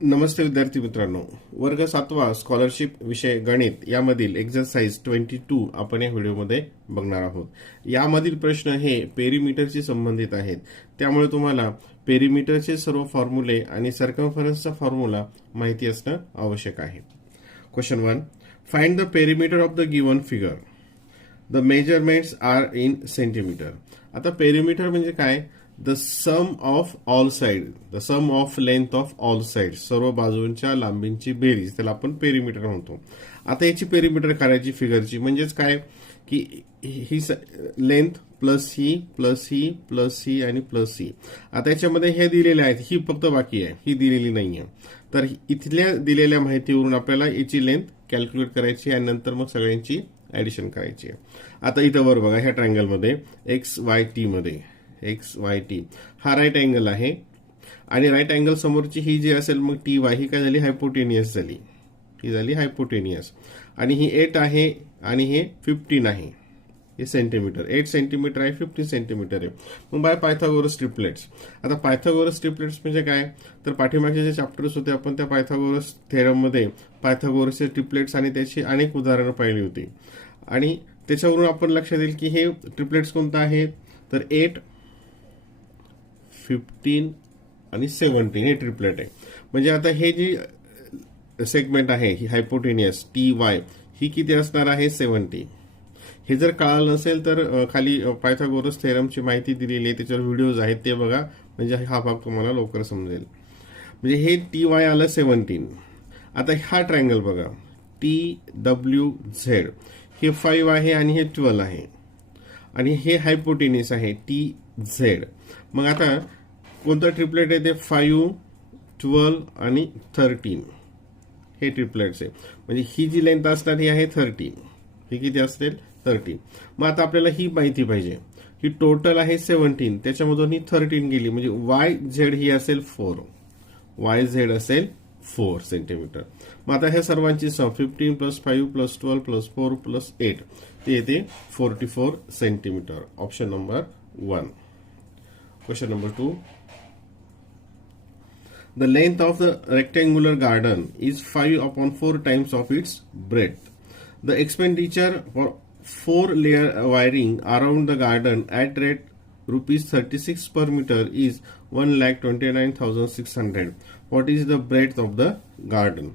नमस्ते विद्यार्थी मित्रांनो, वर्ग 7वा स्कॉलरशिप विषय गणित यामधील एक्झरसाइज 22 आपण या व्हिडिओमध्ये बघणार आहोत. यामधील प्रश्न हे पेरीमीटरशी संबंधित आहेत, त्यामुळे तुम्हाला पेरीमीटरचे सर्व फॉर्म्युले आणि सर्कम्फरन्सचा फॉर्म्युला माहिती असणं आवश्यक आहे. Question 1, find the perimeter of the given figure. The measurements are in centimetre. आता पेरीमीटर म्हणजे काय? The sum of all side, the sum of length of all side, सर्व बाजूंच्या लांबींची बेरीज, त्याला आपण पेरीमीटर म्हणतो. आता याची पेरीमीटर काढायची फिगरची, म्हणजेच काय की ही लेंथ प्लस ही प्लस ही प्लस ही आणि प्लस ही. आता याच्यामध्ये हे दिलेले आहेत, ही फक्त बाकी आहे, ही दिलेली नाहीये. तर इथल्या दिलेल्या माहितीवरून आपल्याला याची लेंथ कॅल्क्युलेट करायची आणि नंतर मग सगळ्यांची ऍडिशन करायची आहे. आता इथं वर बघा, ह्या ट्रायंगलमध्ये एक्स वाय टी मध्ये एक्स वाय टी हा राईट अँगल आहे आणि राईट अँगल समोरची ही जी असेल मग टी वाय ही काय झाली? हायपोटेनियस झाली, ही झाली हायपोटेनियस. आणि ही 8 आहे आणि हे 15 आहे. हे सेंटीमीटर, 8 सेंटीमीटर आहे, 15 सेंटीमीटर आहे. मग बाय पायथागोरस ट्रिपलेट्स. आता पायथागोरस ट्रिपलेट्स म्हणजे काय? तर पाठीमागचे जे चॅप्टर्स होते आपण त्या पायथागोरस थेरम मध्ये पायथागोरसचे ट्रिपलेट्स आणि त्याची अनेक उदाहरणं पाहिली होती आणि त्याच्यावरून आपण लक्षात येईल की हे ट्रिपलेट्स कोणतं आहे? तर 8, 15 आणि 17 हे ट्रिपलेट आहे. म्हणजे आता हे जी सेगमेंट आहे ही हायपोटेनियस टी वाय ही किती असणार आहे? 70. हे जर कळालं नसेल तर खाली पायथागोरस थेरमची माहिती दिलेली आहे, त्याच्यावर व्हिडिओज आहेत ते बघा, म्हणजे हा भाग तुम्हाला लवकर समजेल. म्हणजे हे टी वाय आलं 17. आता हा ट्रायंगल बघा, टी डब्ल्यू झेड, हे 5 आहे आणि हे 12 आहे आणि हे हायपोटेनियस आहे टी झेड. मग आता कोणतं ट्रिपलेट आहे? ते 5, 12 आणि 13 हे ट्रिपलेट्स आहे. म्हणजे ही जी लेंथ असणार ही आहे 30. ही किती असेल? 30. मग आता आपल्याला ही माहिती पाहिजे, ही टोटल आहे 17, त्याच्यामधून ही 13 गेली, म्हणजे वाय झेड ही असेल 4, वाय झेड असेल 4 सेंटीमीटर. मग आता ह्या सर्वांची सम 15 प्लस 5 प्लस 12 प्लस 4 प्लस 8 ते येते 44 centimetre. Option number 1. Question number 2. The length of the rectangular garden is 5/4 times of its breadth. The expenditure for 4-layer wiring around the garden at rate ₹36 per meter is 1,29,600. What is the breadth of the garden?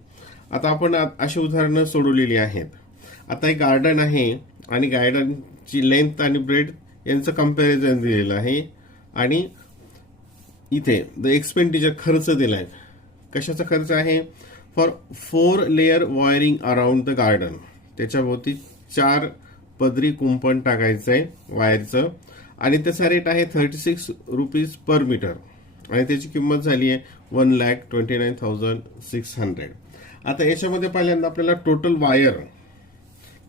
आता आपण अशी उदाहरणं सोडवलेली आहेत. आता एक garden आहे आणि गार्डनची length आणि ब्रेड यांचं कंपॅरिझन दिलेलं आहे आणि इथे द एक्सपेंडिचर खर्च दिलाय. कशाचा खर्च आहे? For 4 layer wiring around the garden, त्याच्याभोवती 4 पदरी कुंपण टाकायचंय वायरचं आणि त्याचा रेट आहे ₹36 पर मीटर आणि त्याची किंमत झाली आहे 1,29,600. आता याच्यामध्ये पहिल्यांदा आपल्याला टोटल वायर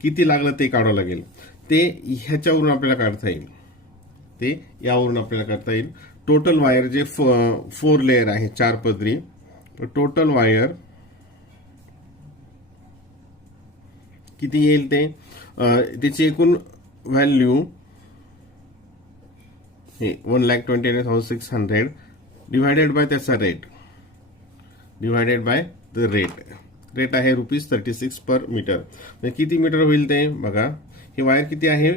किती लागलं ते काढावं लागेल. ते ह्याच्यावरून आपल्याला काढता येईल, ते यावरून आपल्याला करता येईल. टोटल वायर जे 4 लेअर आहे, 4 पदरी, टोटल वायर किती येईल ते त्याची एकूण व्हॅल्यू हे 1,29,600 डिवायडेड बाय त्याचा rate, divided by the rate आहे ₹36 पर मीटर. म्हणजे किती मीटर होईल ते बघा. हे वायर किती आहे?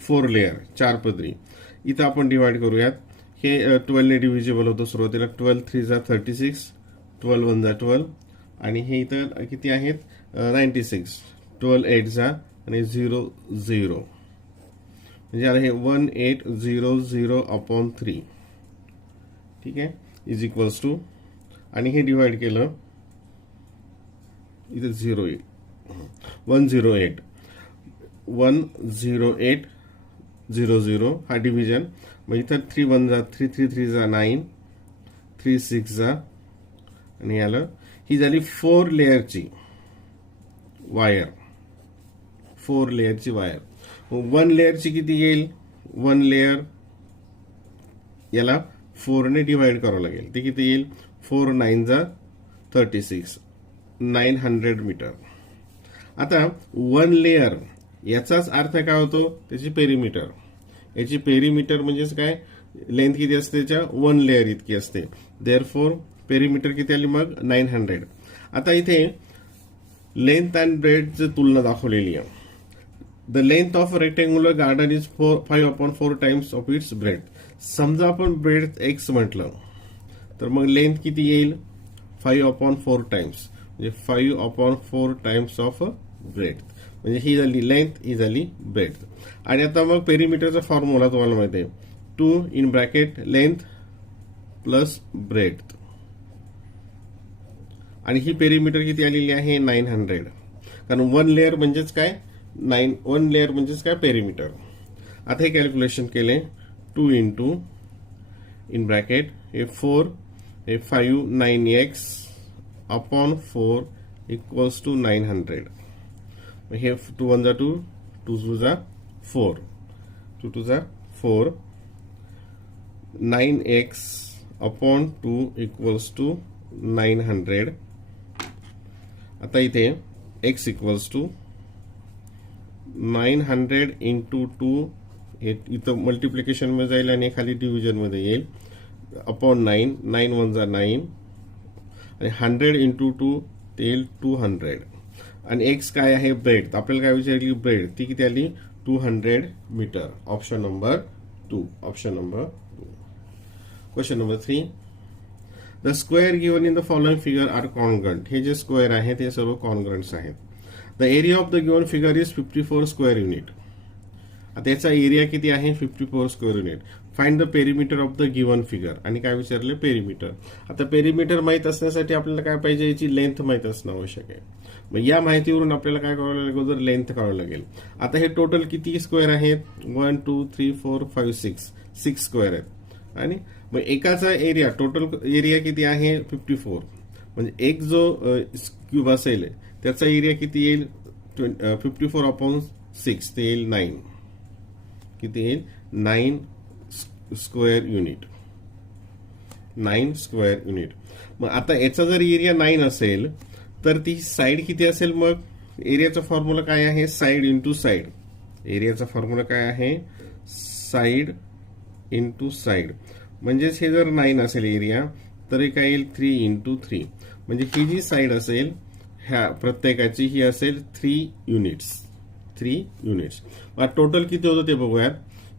4 लेअर, 4 पदरी. इथं आपण डिवाइड करूयात. हे 12 ने डिव्हिजिबल होतं सुरुवातीला. 12 3 जा 36, 12 1 जा 12 आणि हे इथं किती आहेत? 96, 12 8 जा आणि 0 0, म्हणजे आता हे 1800/3 ठीक आहे, इज इक्वल्स टू, आणि हे डिवाइड केलं इथं 0 108 10800 हा डिव्हिजन. मग इथं 3 1 जा 3 3 3 जा 9, 3 6 जा आणि याला ही झाली 4 लेअरची वायर, 4 लेअरची वायर. 1 लेअरची किती येईल? 1 लेअर याला 4 ने डिवाइड करावं लागेल, ते किती येईल? 4 9 जा 36, 900 मीटर. आता 1 लेअर याचाच अर्थ काय होतो? त्याची पेरीमीटर. याची पेरीमीटर म्हणजेच काय? लेंथ किती असते? त्याच्या 1 लेअर इतकी असते. देअरफॉर पेरीमीटर किती आली मग 900. आता इथे लेंथ अँड ब्रेडची तुलना दाखवलेली आहे. The length of rectangular garden is 5/4 times of its bread. समजा आपण ब्रेड एक्स म्हटलं तर मग लेंथ किती येईल 5/4 टाइम्स, म्हणजे 5/4 टाइम्स ऑफ ब्रेड. म्हणजे ही झाली लेंथ, ही झाली ब्रेड. आणि आता मग पेरीमीटरचा फॉर्म्युला तुम्हाला माहिती आहे 2 in bracket length plus bread. आणि ही पेरीमीटर किती आलेली आहे 900. कारण 1 लेअर म्हणजेच काय 1 लेअर म्हणजेच काय पेरीमीटर. आता हे कॅल्क्युलेशन केले 2 इंटू इन ब्रॅकेट हे 4 हे 5 9x अपॉन 4 इक्वल्स टू 900. हे 2 1 जा 2 2 2 जा 4 2 2 जा 4 9x अपॉन 2 इक्वल्स टू 900. आता इथे x इक्वल्स टू 900 इंटू 2 इथं मल्टिप्लिकेशन मध्ये जाईल आणि खाली डिव्हिजन मध्ये येईल अपॉन 9 9 1 जा 9 आणि 100 इंटू 2 ते येईल 200. आणि एक्स काय आहे ब्रेड. आपल्याला काय विचारली ब्रेड ती किती आली 200 metre. Option number 2. Option number 2. Question number 3. The square given in the following figure are congruent. हे जे स्क्वेअर आहेत ते सर्व कॉन्ग्रंट्स आहेत. The area of the given figure is 54 square unit. आता याचा एरिया किती आहे 54 square unit. Find the perimeter of the given figure. आणि काय विचारले पेरीमीटर. आता पेरीमीटर माहित असण्यासाठी आपल्याला काय पाहिजे याची लेंथ माहित असणं आवश्यक आहे. मग या माहितीवरून आपल्याला काय करावं लागेल तर लेंथ काढावं लागेल. आता हे टोटल किती स्क्वेअर आहेत 1 2 3 4 5 6 स्क्वेअर आहेत. आणि मग एकाचा एरिया टोटल एरिया किती आहे 54. म्हणजे एक जो क्यूब असेल त्याचा एरिया किती येईल 54/6 ते येईल 9. किती येईल 9 स्क्वेअर युनिट. 9 square unit. मग आता याचा जर एरिया 9 असेल तर ती साइड किती असेल. मग एरियाचा फॉर्म्युला काय आहे साइड इंटू साइड. एरियाचा फॉर्म्युला काय आहे साइड इंटू साइड. म्हणजेच हे जर 9 असेल एरिया तर हे काय येईल 3 इंटू 3. म्हणजे ही जी साइड असेल ह्या प्रत्येकाची ही असेल 3 युनिट्स. 3 युनिट्स. मग टोटल किती होतं ते बघूयात.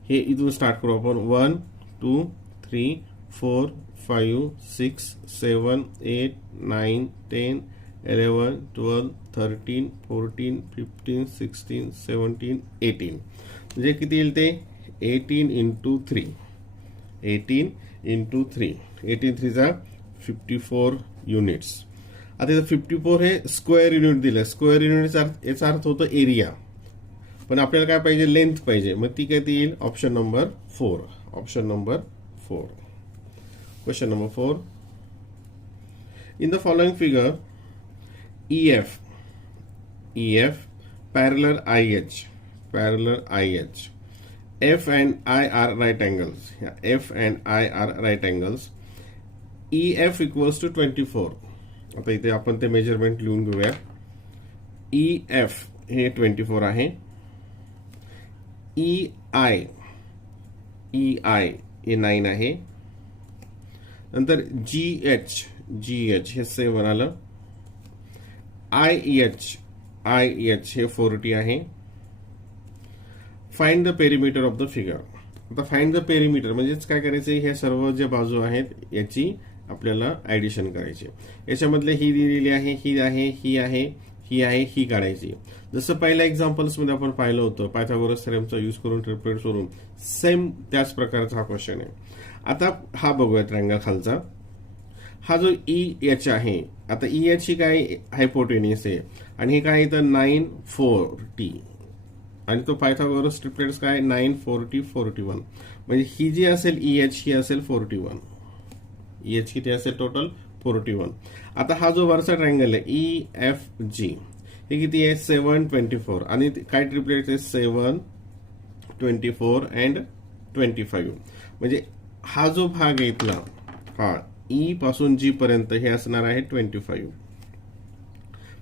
हे इथून स्टार्ट करू आपण 1 2 3 4 5 6 7 8 9 10 11 12 13 14 15 16 17 18. म्हणजे किती येईल ते 18 इंटू 3. 18 इंटू 3 18 3 जा 54 युनिट्स. आता इथं 54 हे स्क्वेअर युनिट दिलं. स्क्वेअर युनिट याचा अर्थ होतो एरिया. पण आपल्याला काय पाहिजे लेंथ पाहिजे. मग ती किती येईल option number 4. Option number 4. Question number 4. In the following figure EF parallel IH. F and I are right angles. F and I are right angles. EF equals to 24. आता इथे आपण ते मेजरमेंट लिहून घेऊया. EF हे 24 आहे. EI हे 9 आहे. नंतर GH हे 7 आलं. IH हे 40 आहे. Find the perimeter of the figure. आता फाइंड द पेरीमीटर म्हणजेच काय करायचे हे सर्व जे बाजू आहेत याची आपल्याला ऍडिशन करायची. याच्यामधले ही दिलेली आहे ही आहे ही आहे ही आहे ही काढायची. जसं पहिल्या एक्झाम्पल्स मध्ये आपण पाहिलं होतं पायथागोरस थेरमचा यूज करून ट्रिपलेट सोडून सेम त्याच प्रकारचा हा क्वेश्चन आहे. आता हा बघूया ट्रायंगल खालचा. हा जो EH आहे आता EH ही काय हायपोटेनियस आहे आणि हे काय तर 940 आणि तो पायथागोरस ट्रिपलेट्स काय 940 41. म्हणजे ही जी असेल EH ही असेल 41. EH किती असेल टोटल 41. आता हा जो वरचा ट्रायंगल आहे EFG हे किती आहे 724 आणि काय ट्रिपलेट आहे 7 24 अँड 25. म्हणजे हा जो भाग आहे इथला हा E पासून G पर्यंत हे असणार आहे 25.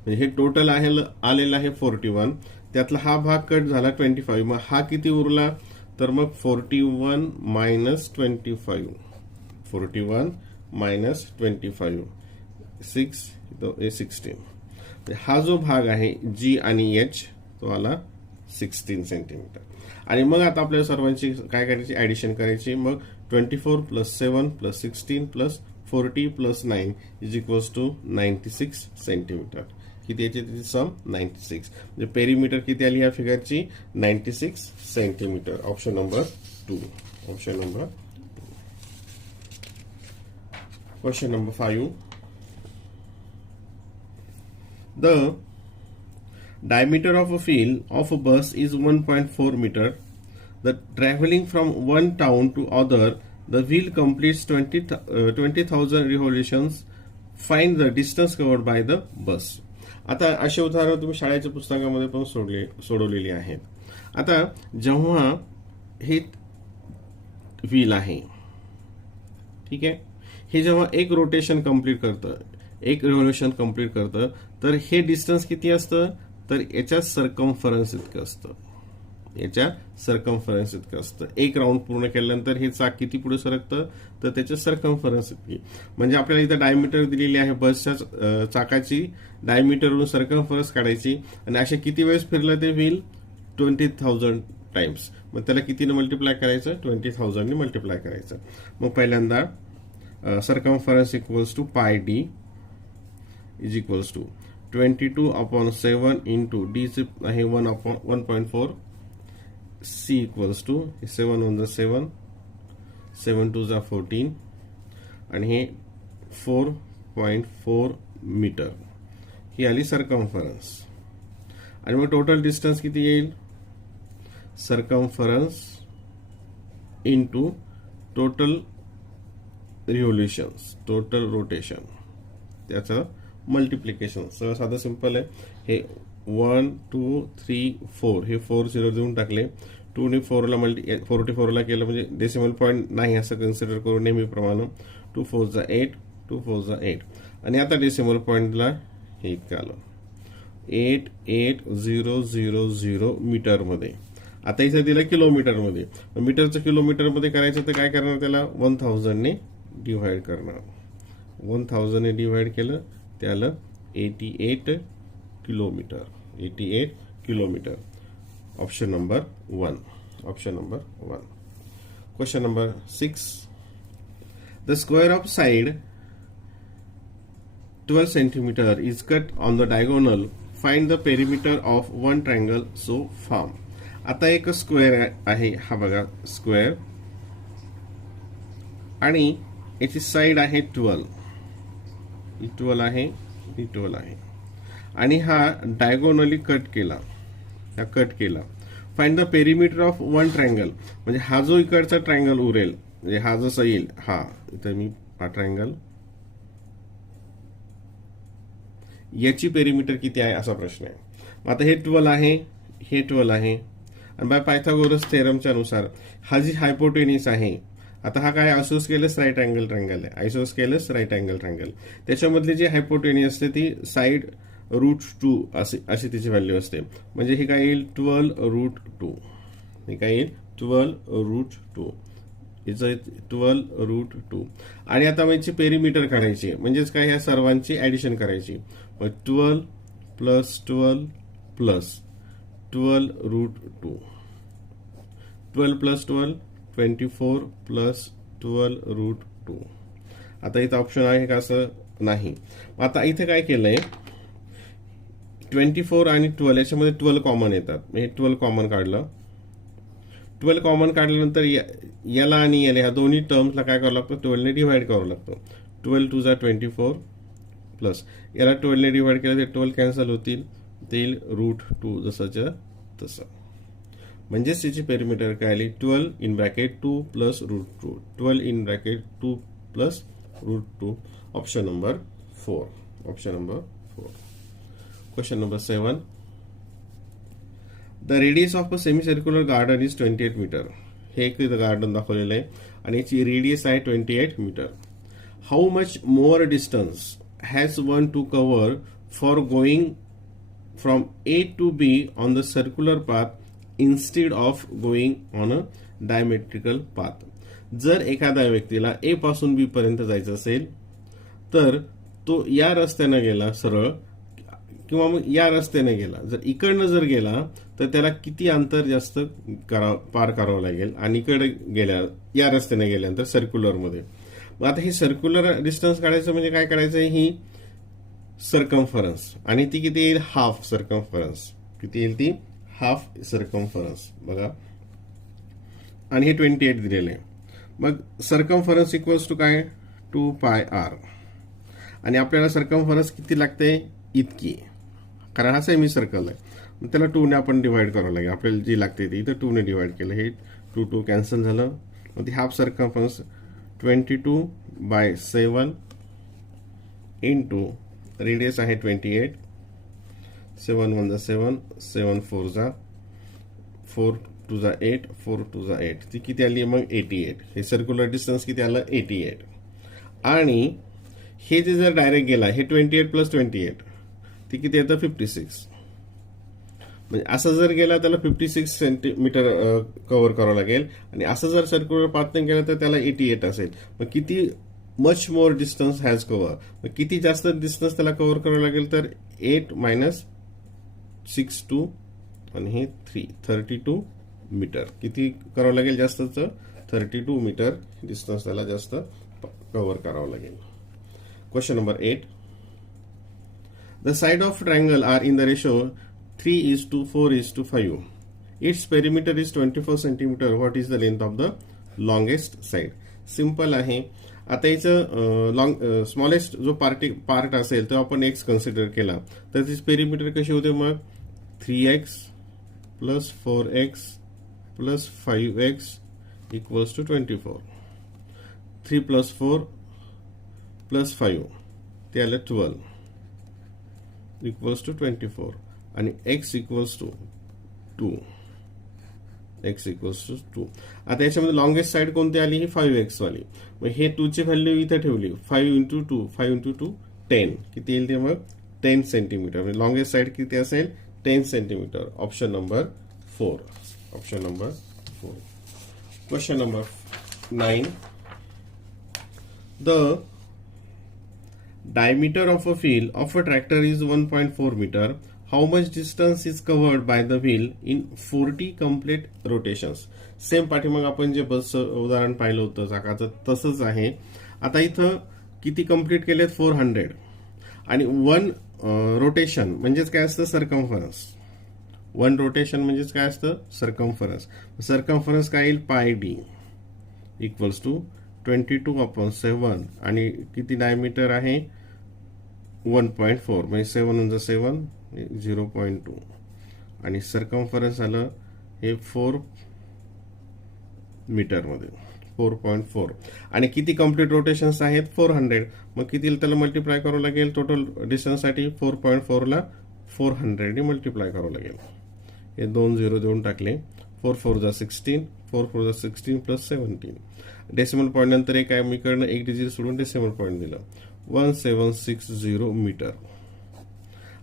म्हणजे हे टोटल आहे आलेलं आहे 41. त्यातला हा भाग कट झाला 25. मग हा किती उरला तर मग 41 मायनस 25. 41 मायनस 25 6 16. हा जो भाग आहे जी आणि एच तो आला 16 सेंटीमीटर. आणि मग आता आपल्या सर्वांची काय करायची, ऍडिशन करायची. मग 24 plus 7 plus 16 plus 40 plus 9 is equals to 96 centimetre. किती याची तिची सम 96. म्हणजे पेरीमीटर किती आली या फिगरची 96 centimetre. Option number 2. Option number 2. Question number 5. The diameter of a wheel of a bus is 1.4 meter. The traveling from one town to other, the wheel completes 20,000 revolutions. Find the distance covered by the bus. आता असे उदाहरण तुम्ही शाळेच्या पुस्तकामध्ये पण सोडवलेली आहेत. आता जेव्हा हे व्हील आहे, ठीक आहे, हे जेव्हा एक रोटेशन कंप्लीट करतं, एक रिव्होल्युशन कंप्लीट करतं, तर हे डिस्टन्स किती असतं, तर याच्या सर्कम्फरन्स इतकं असतं. याच्या सर्कम्फरन्स इतकं असतं. एक राऊंड पूर्ण केल्यानंतर हे चाक किती पुढे सरकतं, तर त्याच्या सर्कम्फरन्स इतकी. म्हणजे आपल्याला इथं डायमीटर दिलेली आहे, बसच्या चाकाची डायमीटरवरून सर्कम्फरन्स काढायची. आणि अशा किती वेळेस फिरलं ते व्हील 20,000 टाइम्स. मग त्याला कितीने मल्टिप्लाय करायचं, 20,000 ने मल्टिप्लाय करायचं. मग पहिल्यांदा circumference equals to pi D is equals to 22/7 into D चे आहे 1/4 सी इक्वल्स टू 7 1 जा 7 7 2 जा 14 आणि हे 4.4 मीटर ही आली सर्कम्फरन्स. आणि मग टोटल डिस्टन्स किती येईल, circumference into total revolutions, total rotation, त्याचं मल्टिप्लिकेशन. सगळं साधं सिंपल आहे. हे 1 2 3 4 हे 4 0 देऊन टाकले. 2 ने 44 ला केलं म्हणजे डेसिमल पॉईंट नाही असं कन्सिडर करू नेहमीप्रमाणे. 2 4 जा 8 2 4 जा 8 आणि आता डेसिमल पॉईंटला हे इतकं आलं 88000 मीटरमध्ये. आता इथे दिलं किलोमीटरमध्ये. मीटरचं किलोमीटरमध्ये करायचं तर काय करणार, त्याला 1000 ने डिव्हाइड करणार. 1000 ने डिव्हाइड केलं त्याला 88 kilometre. 88 kilometre. Option number 1. Option number 1. Question number 6. The square of side 12 centimeter is cut on the diagonal. Find the perimeter of one triangle so formed. आता एक स्क्वेअर आहे, हा बघा स्क्वेअर, आणि याची साइड आहे 12. ही 12 आहे, ही 12 आहे, आणि हा डायगोनली कट केला. Find the perimeter of one triangle. म्हणजे हा जो इकडचा ट्रायंगल उरेल, म्हणजे हा जसा येईल, हा इथं मी हा ट्रायंगल, याची पेरिमीटर किती आहे असा प्रश्न आहे. आता हे 12 आहे, हे 12 आहे, आणि बाय पायथागोरस थेरमच्या अनुसार हा जी हायपोटेनिस आहे, आता हा काय आयसोस्केलस राईट अँगल ट्रायंगल आहे. आयसोस्केलस राईट अँगल ट्रायंगल, त्याच्यामधली जी हायपोटेनिस असते ती साइड √2 अशी तिची व्हॅल्यू असते. म्हणजे हे काय येईल 12√2. हे काय येईल 12√2. इथं 12√2. आणि आता याची पेरिमीटर काढायची, म्हणजेच काय, ह्या सर्वांची ऍडिशन करायची. मग 12 प्लस 12 प्लस 12√2. 12 plus 12 24 plus 12√2. आता इथं ऑप्शन आहे का, असं नाही. आता इथे काय केलंय, 24 आणि 12 याच्यामध्ये 12 कॉमन येतात. हे 12 कॉमन काढलं. 12 कॉमन काढल्यानंतर याला आणि याला ह्या दोन्ही टर्म्सला काय करावं लागतं, 12 ने डिव्हाइड करावं लागतं. 12 2 जा 24 प्लस याला 12 ने डिव्हाइड केलं तर 12 कॅन्सल होतील, ते येईल √2 जसंच्या तसं. म्हणजेच त्याची पेरिमीटर काय आली 12 in bracket 2 plus √2. 12 in bracket 2 plus √2. Option number 4. Option number 4. Question number 7. The radius of a semicircular garden is 28 metre. हे एक गार्डन दाखवलेलं आहे आणि याची रेडियस आहे 28 metre. How much more distance has one to cover for going from A to B on the circular path instead of going on a diametrical path. जर एखाद्या व्यक्तीला ए पासून बी पर्यंत जायचं असेल तर तो या रस्त्यानं गेला सरळ किंवा मग या रस्त्याने गेला, जर इकडनं जर गेला तर त्याला किती अंतर जास्त पार करावं लागेल आणि इकडे गेल्या या रस्त्याने गेल्यानंतर सर्क्युलरमध्ये. मग आता हे सर्क्युलर डिस्टन्स काढायचं म्हणजे काय काढायचं, ही सर्कम्फरन्स, आणि ती किती येईल, हाफ सर्कम्फरन्स. किती येईल ती, हाफ सर्कम्फरन्स. बघा, आणि हे 28 दिलेलं आहे. मग सर्कम्फरन्स इक्वल्स टू काय, 2πr. आणि आपल्याला सर्कम्फरन्स किती लागते, इतकी, कारण हा सेमी सर्कल आहे. मग त्याला 2 ने आपण डिवाइड करावं लागेल. आपल्याला जी लागते ती इथं 2 ने डिवाइड केलं, हे 2 कॅन्सल झालं. मग ती हाफ सर्कम्फरन्स 22/7 इंटू रेडियस आहे 28. 7 1 7, 7 4 4 2 8, 4 2 8. ती किती आली मग 88. हे सर्क्युलर डिस्टन्स किती आलं, 88. आणि हे जे जर डायरेक्ट गेला, हे 28 + 28 ती किती येतं, 56. म्हणजे असं जर गेला त्याला 56 सेंटीमीटर कव्हर करावं लागेल, आणि असं जर सर्क्युलर पाथने गेलं तर त्याला 88 असेल. मग किती much more distance has cover, मग किती जास्त डिस्टन्स त्याला कव्हर करावं लागेल, तर 8 - 6 2 आणि हे 3 32 मीटर. किती करावं लागेल जास्तच, 32 मीटर डिस्टन्स त्याला जास्त कव्हर करावं लागेल. Question number 8. The side of triangle are in the ratio 3:4:5. Its perimeter is 24 centimeter. What is the length of the longest side? Simple आहे. आता याचं स्मॉलेस्ट जो पार्ट असेल तो आपण x कन्सिडर केला तर त्याची पेरिमीटर कशी होते, मग 3x + 4x + 5x = 24. 3 + 4 + 5 ते आलं 12 = 24, आणि x = 2. x = 2. आता याच्यामध्ये लॉंगेस्ट साइड कोणती आली, ही 5x वाली. मग हे 2 ची व्हॅल्यू इथे ठेवली, 5 × 2 5 × 2 10. किती येईल ते मग, 10 सेंटीमीटर. म्हणजे लॉंगेस्ट साइड किती असेल, 10 centimetre. Option number 4. Option number 4. Question number 9. The diameter of a wheel of a tractor is 1.4 meter. How much distance is covered by the wheel in 40 complete rotations? Same पाठीमाग आपण जे बस उदाहरण पाहिलं होतं चाकाचं तसंच आहे. आता इथं किती कंप्लीट केलेत, 400. आणि 1 रोटेशन म्हणजेच काय असतं, सर्कम्फरन्स. 1 रोटेशन म्हणजेच काय असतं, सर्कम्फरन्स. सर्कम्फरन्स काय येईल, πd = 22/7. आणि किती डायमीटर आहे, 1.4. म्हणजे 7 × 7 0.2. आणि सर्कम्फरन्स आलं हे 4 मीटरमध्ये, 4.4. आणि किती कम्प्लीट रोटेशन्स आहेत, 400. मग किती त्याला मल्टिप्लाय करावं लागेल, टोटल डिस्टन्ससाठी 4.4 ला 400 ने मल्टिप्लाय करावं लागेल. हे 2 0 देऊन टाकले. 4 4 16, 4 4 16 + 17. डेसिमल पॉईंट नंतर एक आहे, इकडनं एक डिजिट सोडून डेसिमल पॉईंट दिलं, 1760 मीटर.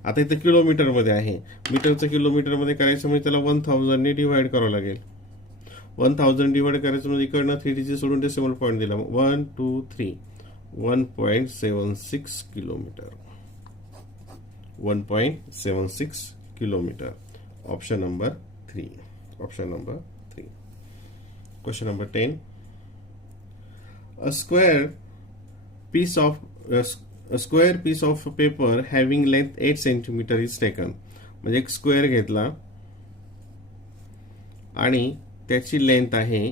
आता इथं किलोमीटरमध्ये आहे, मीटरचं किलोमीटरमध्ये करायचं म्हणजे त्याला 1000 ने डिवाइड करावं लागेल. 1000 डिवाइड करायचं म्हणजे इकडनं 3 डिजिट सोडून डेसिमल पॉईंट दिला, 1 2 3 1.76 kilometre. 1.76 kilometre. Option number 3. Option number 3. Question number 10. A square piece of paper having length 8 centimeter is taken. म्हणजे एक स्क्वेअर घेतला आणि त्याची लेंथ आहे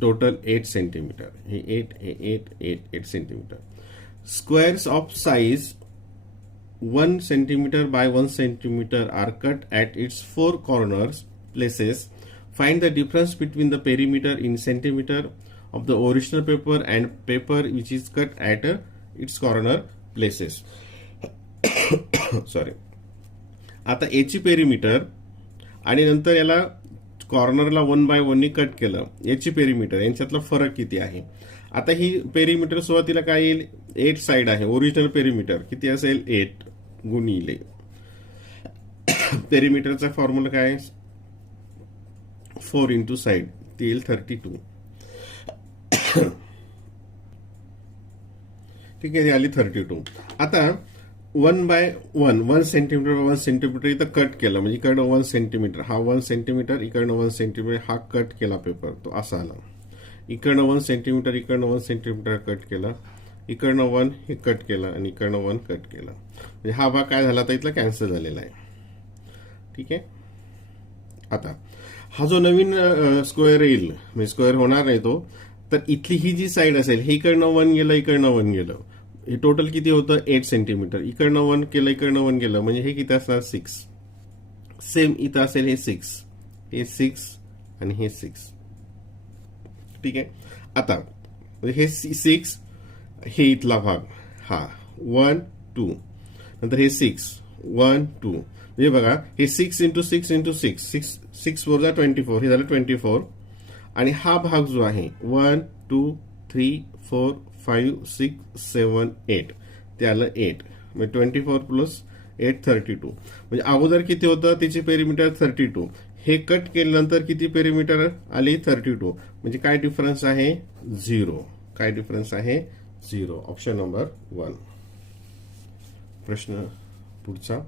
टोटल 8 सेंटीमीटर. हे 8 centimetre. Squares of size 1 centimeter by 1 centimeter are cut at its 4 corners places. Find the difference between the perimeter in centimeter of the original paper and paper which is cut at its corner places. Sorry. आता याची perimeter आणि नंतर याला कॉर्नरला 1/1 ने cut केलं, याची perimeter यांच्यातला फरक किती आहे. आता ही पेरिमीटर सुरुवातीला काय येईल, 8 साइड आहे. ओरिजिनल पेरिमीटर किती असेल, 8 गुणिले पेरिमीटरचा फॉर्म्युला काय, 4 × साइड, ती येईल 32. ठीक आहे, ती आली 32. आता 1/1 सेंटीमीटर 1 सेंटीमीटर इथं कट केलं, म्हणजे इकडनं 1 सेंटीमीटर, हा 1 सेंटीमीटर, इकडनं 1 सेंटीमीटर, हा कट केला पेपर, तो असा आला. इकडनं 1 सेंटीमीटर, इकडनं 1 सेंटीमीटर कट केला, इकडनं 1 हे कट केलं आणि इकडनं 1 कट केलं, म्हणजे हा भाग काय झाला तर इथला कॅन्सल झालेला आहे. ठीक आहे. आता हा जो नवीन स्क्वेअर येईल, म्हणजे स्क्वेअर होणार नाही तो, तर इथली ही जी साईड असेल, हे इकडनं 1 गेलं, इकडनं 1 गेलं, हे टोटल किती होतं 8 सेंटीमीटर, इकडनं 1 केलं, इकडनं 1 गेलं, म्हणजे हे किती असणार 6. सेम इथं असेल हे 6, हे 6 आणि हे 6. ठीक आहे. आता हे 6, हे इथला भाग हा 1 2, नंतर हे 6 1 2, म्हणजे बघा हे 6 इंटू 6 इंटू 6 6 6 4 24, हे झालं 24. आणि हा भाग जो आहे 1 2 3 4 5 6 7 8, ते आलं 8, म्हणजे 24 प्लस 8 32. म्हणजे अगोदर किती होतं त्याची पेरिमीटर 32, हे कट केल्यानंतर किती पेरिमीटर आली 32, म्हणजे काय डिफरन्स आहे 0. काय डिफरन्स आहे 0. Option number 1. प्रश्न पुढचा.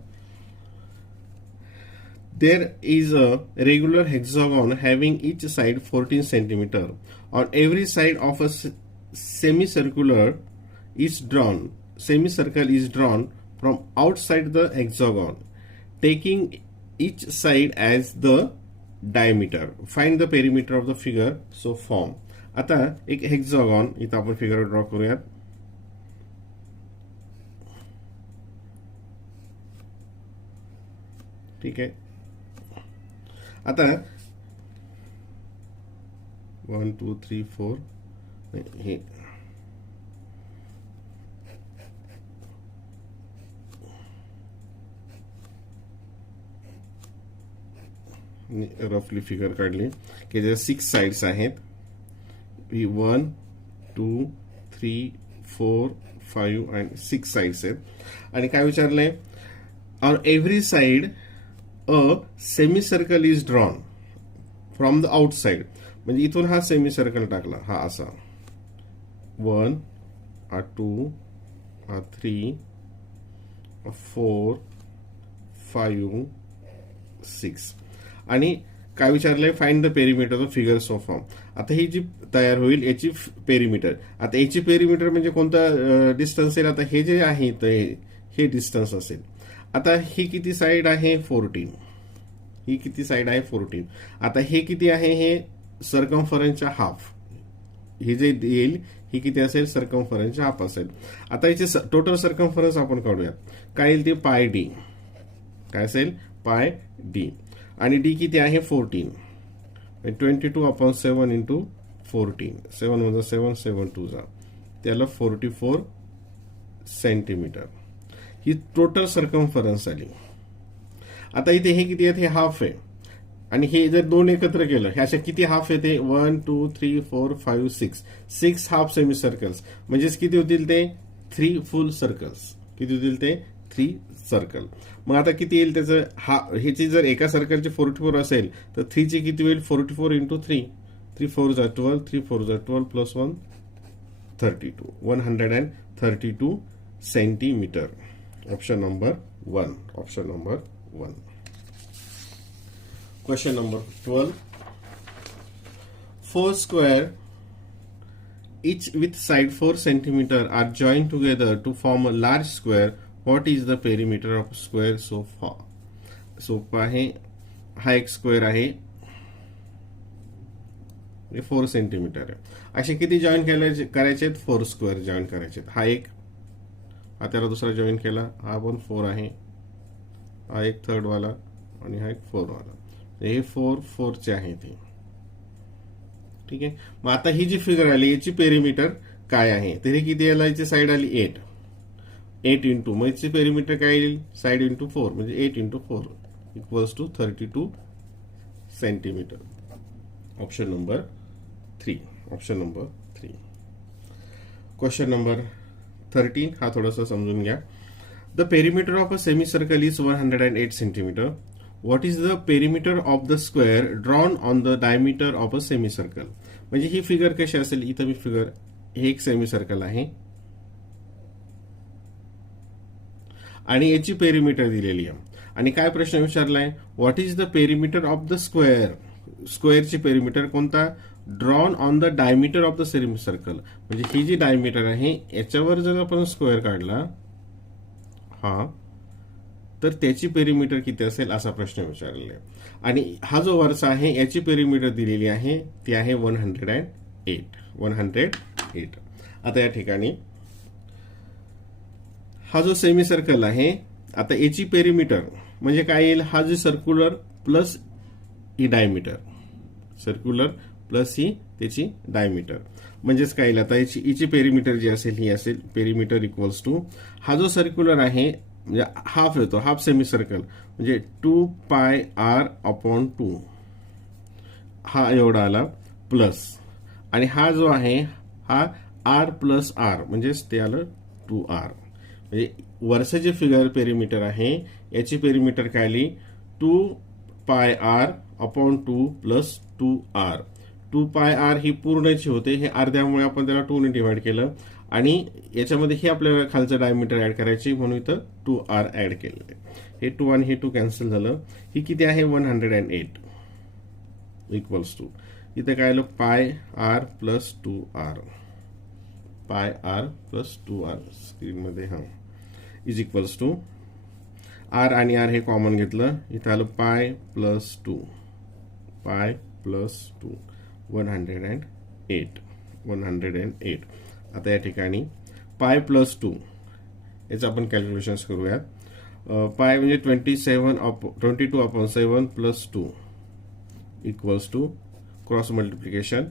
There is a regular hexagon having each side 14 centimeter. On every side of a semicircle is drawn from outside the hexagon, taking each side as the diameter. Find the perimeter of the figure so form. आता एक hexagon इथं आपण figure draw करूयात. ठीक आहे. आता 1 2 3 4, हे रफली फिगर काढली की ज्या 6 साइड्स आहेत, 1 2 3 4 5 आणि 6 साइड्स आहेत. आणि काय विचारलंय, on every side a semi circle is drawn from the outside. म्हणजे इथून हा सेमी सर्कल टाकला, हा असा 1 हा 2 हा 3 4 5 6. आणि काय विचारलंय, find the perimeter of figure so form. आता ही जी तयार होईल याची पेरिमीटर, आता याची पेरिमीटर म्हणजे कोणता डिस्टन्स आहे, आता हे जे आहे हे डिस्टन्स असेल. आता ही किती साइड आहे 14, ही किती साइड आहे 14. आता हे किती आहे, हे सर्कम्फरन्सच्या हाफ, हे जे येईल ही किती असेल सर्कम्फरन्सच्या हाफ असेल. आता याचे टोटल सर्कम्फरन्स आपण काढूयात, काय येईल ते पाय डी, काय असेल पाय डी. आणि डी किती आहे 14, 22/7 इंटू 14, 7 1 7 7 2 त्याला 44 सेंटीमीटर ही टोटल सर्कम्फरन्स आली. आता इथे हे किती आहेत, हे हाफ आहे, आणि हे जर दोन एकत्र केलं, हे अशा किती हाफ येते 1 2 3 4 5 6 हाफ सेमी सर्कल्स, म्हणजेच किती होतील ते 3 फुल सर्कल्स. किती होतील ते 3 सर्कल. मग आता किती येईल त्याचं, ह्याची जर एका सर्कलची 44 असेल तर 3 ची किती होईल 44 into 3, 3 4 12, 3 4 12 plus 1 32, 132 centimetre. Option number 1. Option number 1. Question number 12. 4 square each with side 4 centimeter are joined together to form a large square. What is the perimeter of square so far? सोपा आहे, हा एक स्क्वेअर आहे, 4 centimetre आहे. असे किती join करायचे 4 square join करायचे. हा एक, हा त्याला दुसरा जॉईन केला, हा पण 4 आहे, हा एक थर्ड वाला आणि हा एक 4 वाला. हे 4 4 चे आहे ते. ठीक आहे. मग आता ही जी फिगर आली याची पेरिमीटर काय आहे, तर हे किती आला, याची साईड आली 8 इंटू, मग याची पेरिमीटर काय येईल साईड इंटू 4, म्हणजे 8 into 4 equals to 32 centimetre. Option number 3. Option number 3. Question number 13. हा थोडासा समजून घ्या. The perimeter of a semi circle is 108 centimetre. What is the perimeter of the square drawn on the diameter of a semicircle? म्हणजे ही figure कशी असेल, इथं me figure, हे एक सेमी सर्कल आहे आणि याची पेरिमीटर दिलेली आहे. आणि काय प्रश्न विचारलाय, what is the perimeter of the square. स्क्वेअरची पेरिमीटर कोणता, drawn on the diameter of the semi circle. म्हणजे ही जी डायमीटर आहे याच्यावर जर आपण स्क्वेअर काढला हा, तर त्याची पेरिमीटर किती असेल असा प्रश्न विचारलेला आहे. आणि हा जो वरचा आहे याची पेरिमीटर दिलेली आहे ती आहे 108. आता या ठिकाणी हा जो सेमी सर्कल आहे, आता याची पेरिमीटर म्हणजे काय येईल, हा जी सर्क्युलर प्लस ही डायमीटर, सर्क्युलर प्लस ही त्याची डायमीटर, म्हणजेच काय येईल, आता याची पेरिमीटर जी असेल ही असेल पेरिमीटर इक्वल्स टू, हा जो सर्क्युलर आहे म्हणजे हाफ येतो, हाफ सेमी सर्कल म्हणजे 2πr/2 हा एवढा आला प्लस, आणि हा जो आहे हा r प्लस r म्हणजेच ते आलं 2r. म्हणजे वरचं जे फिगर पेरिमीटर आहे याची पेरिमीटर काय आली 2πr/2 प्लस 2r. 2πr ही पूर्णची होते, हे अर्ध्यामुळे आपण त्याला 2 ने डिवाइड केलं आणि याच्यामध्ये हे आपल्याला खालचं डायमीटर ऍड करायची म्हणून इथं 2r ऍड केलेलं. हे 2 आणि हे 2 कॅन्सल झालं. ही किती आहे 108 इक्वल्स टू, इथं काय आलं πr plus 2r, πr plus 2r स्क्रीनमध्ये हा इज इक्वल्स टू, r आणि r हे कॉमन घेतलं, इथं आलं पाय प्लस 2, पाय प्लस 2 108. आता या ठिकाणी पाय प्लस 2 याचं आपण कॅल्क्युलेशन करूयात. पाय म्हणजे 22/7 plus 2 equals to cross multiplication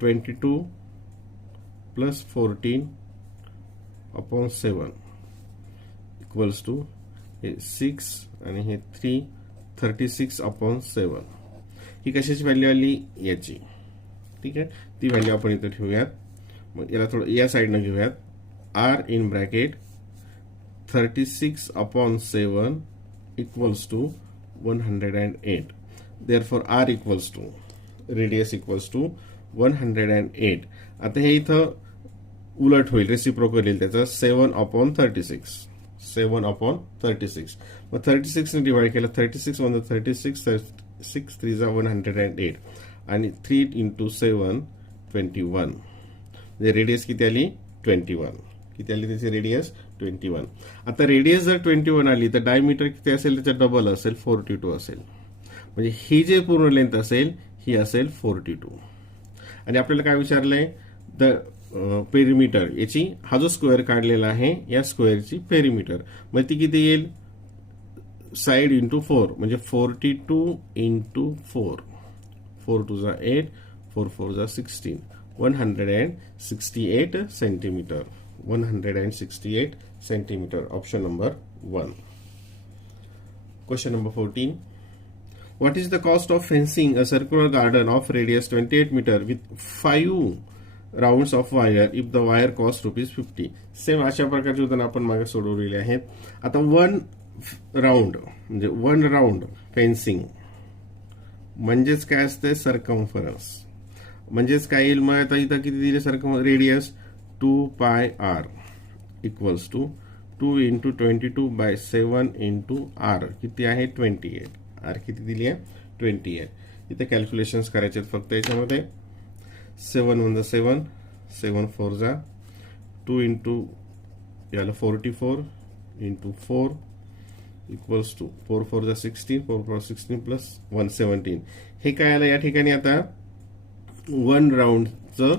22 plus 14/7 equals to हे 6 आणि हे 3 36/7. ही कशाची व्हॅल्यू आली याची, ठीक आहे, ती व्हॅल्यू आपण इथं ठेवूयात. मग याला थोडं या साईडनं घेऊयात, r in bracket 36/7 equals to 108. Therefore r equals to radius equals to 108. आता हे इथं उलट होईल, रेसिप्रोकल येईल त्याचा 7/36. 7/36 मग 36 ने डिवाइड केलं, 36 × 36 6 3 108 आणि 3 × 7 21. म्हणजे रेडियस किती आली 21. किती आली त्याची रेडियस 21. आता रेडियस जर 21 आली तर डायमीटर किती असेल त्याचा डबल असेल 42 असेल. म्हणजे ही जे पूर्ण लेंथ असेल ही असेल 42. आणि आपल्याला काय विचारलंय द पेरिमीटर, याची हा जो स्क्वेअर काढलेला आहे या स्क्वेअरची पेरिमीटर, मग ती किती येईल साइड इंटू 4 म्हणजे 42 into 4, 4 2 8, 4 4 16, 168 centimetre. 168 centimetre. Option number 1. Question number 14. What is the cost of fencing a circular garden of radius 28 meter with 5 rounds of wire if the wire cost ₹50? Same अशा प्रकारचे उदाहरण आपण मागे सोडवलेले आहेत. आता 1 राऊंड म्हणजे 1 राऊंड फेन्सिंग म्हणजेच काय असते सर्कम्फरन्स, म्हणजेच काय येईल, मग आता इथं किती दिले circum radius 2πr equals to 2 × 22/7 × r किती आहे 28. r किती दिली आहे 28. इथे कॅल्क्युलेशन्स करायचे फक्त याच्यामध्ये 7 × 7 7 4 2 × याला 44 × 4 इक्वल्स टू 4 4 16, 4 4 16 प्लस 117. हे काय आलं या ठिकाणी, आता 1 राऊंडचं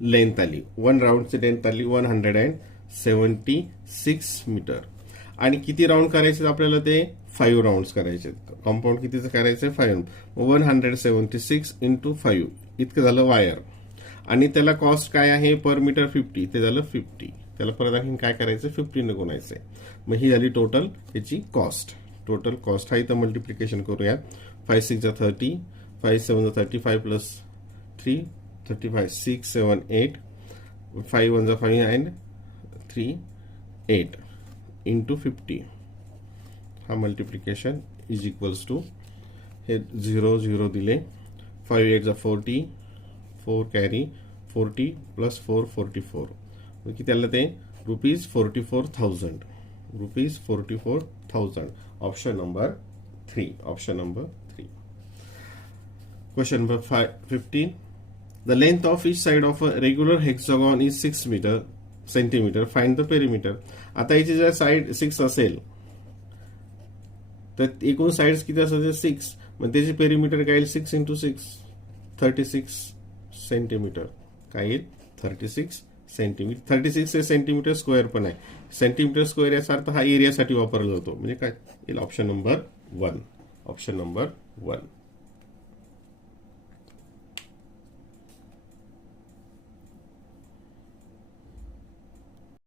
लेंथ आली, 1 राऊंडची लेंथ आली 176 मीटर. आणि किती राऊंड करायचे आपल्याला, ते 5 राऊंड करायचे. कंपाऊंड कितीचं करायचं 5. 176 × 5 इतकं झालं वायर. आणि त्याला कॉस्ट काय आहे पर मीटर 50, ते झालं 50. त्याला परत आणखी काय करायचं 50 ने गुणायचंय. मग ही झाली टोटल याची कॉस्ट. टोटल कॉस्ट हा इथं मल्टिप्लिकेशन करूयात. 5 6 30, 5 7 35 प्लस 3 35, 6 7 8, 5 1 5 and 3 8 into 50. हा मल्टिप्लिकेशन इज इक्वल्स टू हे 0 0 दिले 5 8 जा 40, 4 कॅरी 40 प्लस 4 44. किती आलं ते ₹44,000. ₹44,000. Option number 3. Option number 3. Question number 15. The length of each side of a regular hexagon is 6 centimeter. Find the perimeter. आता याची जर साईड 6 असेल तर एकूण साइड्स किती असतात 6. मग त्याची पेरिमीटर काय येईल 6 × 6 36 सेंटीमीटर. काय येईल 36 सेंटीमीटर. 36 हे सेंटीमीटर स्क्वेअर पण आहे. सेंटीमीटर स्क्वेअर याचा अर्थ हा एरियासाठी वापरला जातो. म्हणजे काय येईल ऑप्शन नंबर 1. Option number 1.